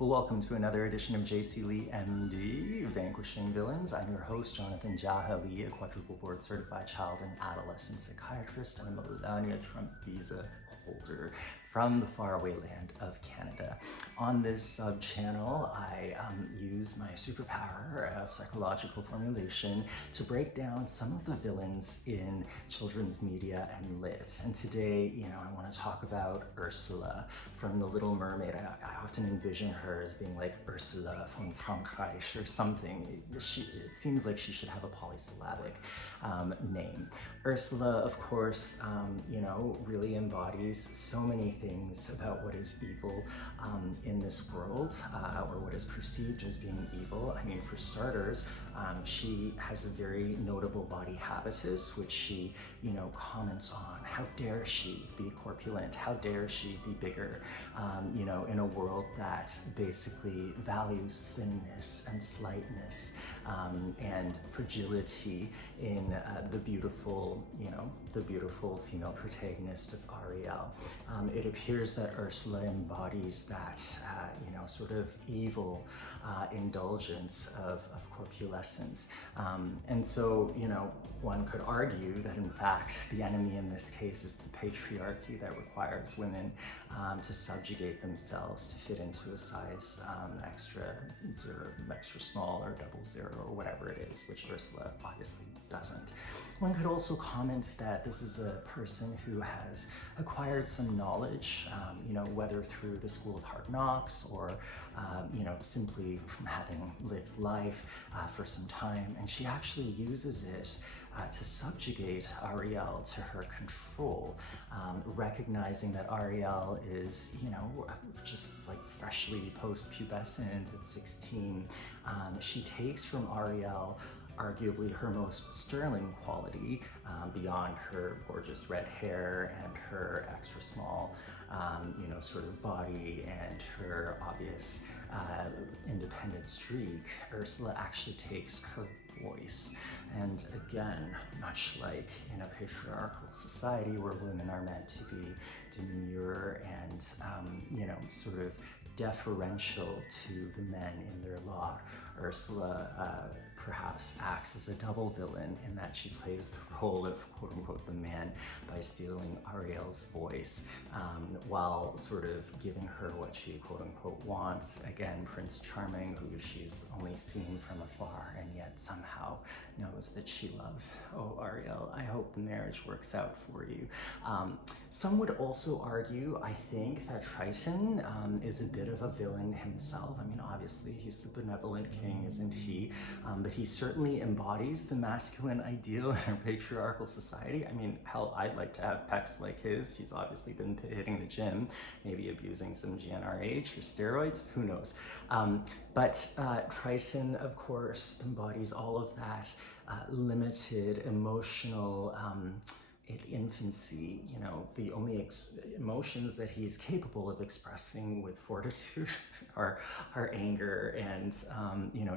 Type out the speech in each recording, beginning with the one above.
Well, welcome to another edition of JC Lee MD, Vanquishing Villains. I'm your host, Jonathan Jaha Lee, a quadruple board certified child and adolescent psychiatrist and a Melania Trump visa holder from the faraway land of Canada. On this sub-channel, I use my superpower of psychological formulation to break down some of the villains in children's media and lit. And today, I want to talk about Ursula from The Little Mermaid. I often envision her as being like Ursula von Frankreich or something. It seems like she should have a polysyllabic name. Ursula, of course, really embodies so many things about what is evil in this world, or what is perceived as being evil. I mean, for starters, she has a very notable body habitus, which she, comments on. How dare she be corpulent? How dare she be bigger? In a world that basically values thinness and slightness and fragility in the beautiful female protagonist of Ariel. It appears that Ursula embodies that, sort of evil indulgence of corpulescence. And so, one could argue that in fact the enemy in this case is the patriarchy that requires women to subjugate themselves to fit into a size extra small or double zero or whatever it is, which Ursula obviously doesn't. One could also comment that this is a person who has acquired some knowledge, whether through the School of Hard Knocks or, simply from having lived life for some time, and she actually uses it to subjugate Ariel to her control, recognizing that Ariel is, just like freshly post-pubescent at 16. She takes from Ariel arguably her most sterling quality, beyond her gorgeous red hair and her extra small, sort of body and her obvious independent streak. Ursula actually takes her voice. And again, much like in a patriarchal society where women are meant to be demure and, sort of deferential to the men in their lot, Ursula perhaps acts as a double villain in that she plays the role of quote-unquote the man by stealing Ariel's voice, while sort of giving her what she quote-unquote wants. Again, Prince Charming, who she's only seen from afar and yet somehow knows that she loves. Oh, Ariel, I hope the marriage works out for you. Some would also argue, I think, that Triton is a bit of a villain himself. I mean, obviously he's the benevolent king, isn't he? But he certainly embodies the masculine ideal in our patriarchal society. I mean, hell, I'd like to have pecs like his. He's obviously been hitting the gym, maybe abusing some GnRH or steroids, who knows. But Triton, of course, embodies all of that limited emotional infancy. The only emotions that he's capable of expressing with fortitude are anger and,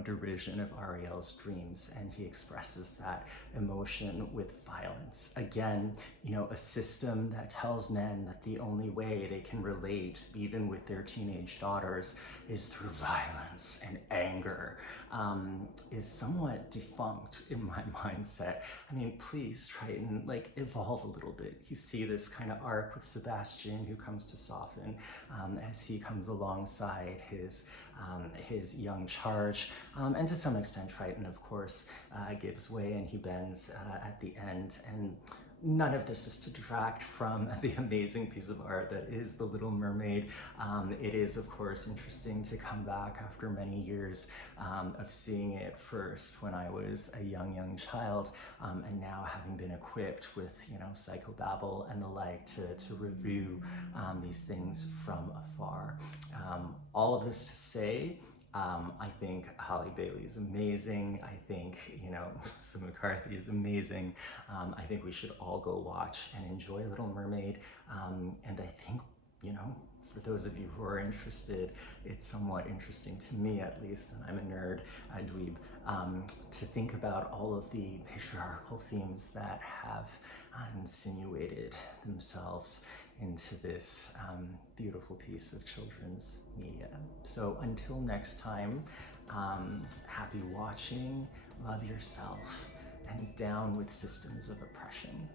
derision of Ariel's dreams. And he expresses that emotion with violence. Again, a system that tells men that the only way they can relate, even with their teenage daughters, is through violence and anger, is somewhat defunct in my mindset. I mean, please, Triton, evolve a little bit. You see this kind of arc with Sebastian, who comes to soften as he comes alongside his young charge, and to some extent Triton, of course, gives way and he bends at the end. And none of this is to detract from the amazing piece of art that is The Little Mermaid. It is, of course, interesting to come back after many years of seeing it first when I was a young child, and now having been equipped with, psychobabble and the like to review these things from afar. All of this to say, I think Halle Bailey is amazing. I think, Melissa McCarthy is amazing. I think we should all go watch and enjoy Little Mermaid. And I think you know, for those of you who are interested, it's somewhat interesting to me at least, and I'm a nerd, a dweeb, to think about all of the patriarchal themes that have insinuated themselves into this beautiful piece of children's media. So until next time, happy watching, love yourself, and down with systems of oppression.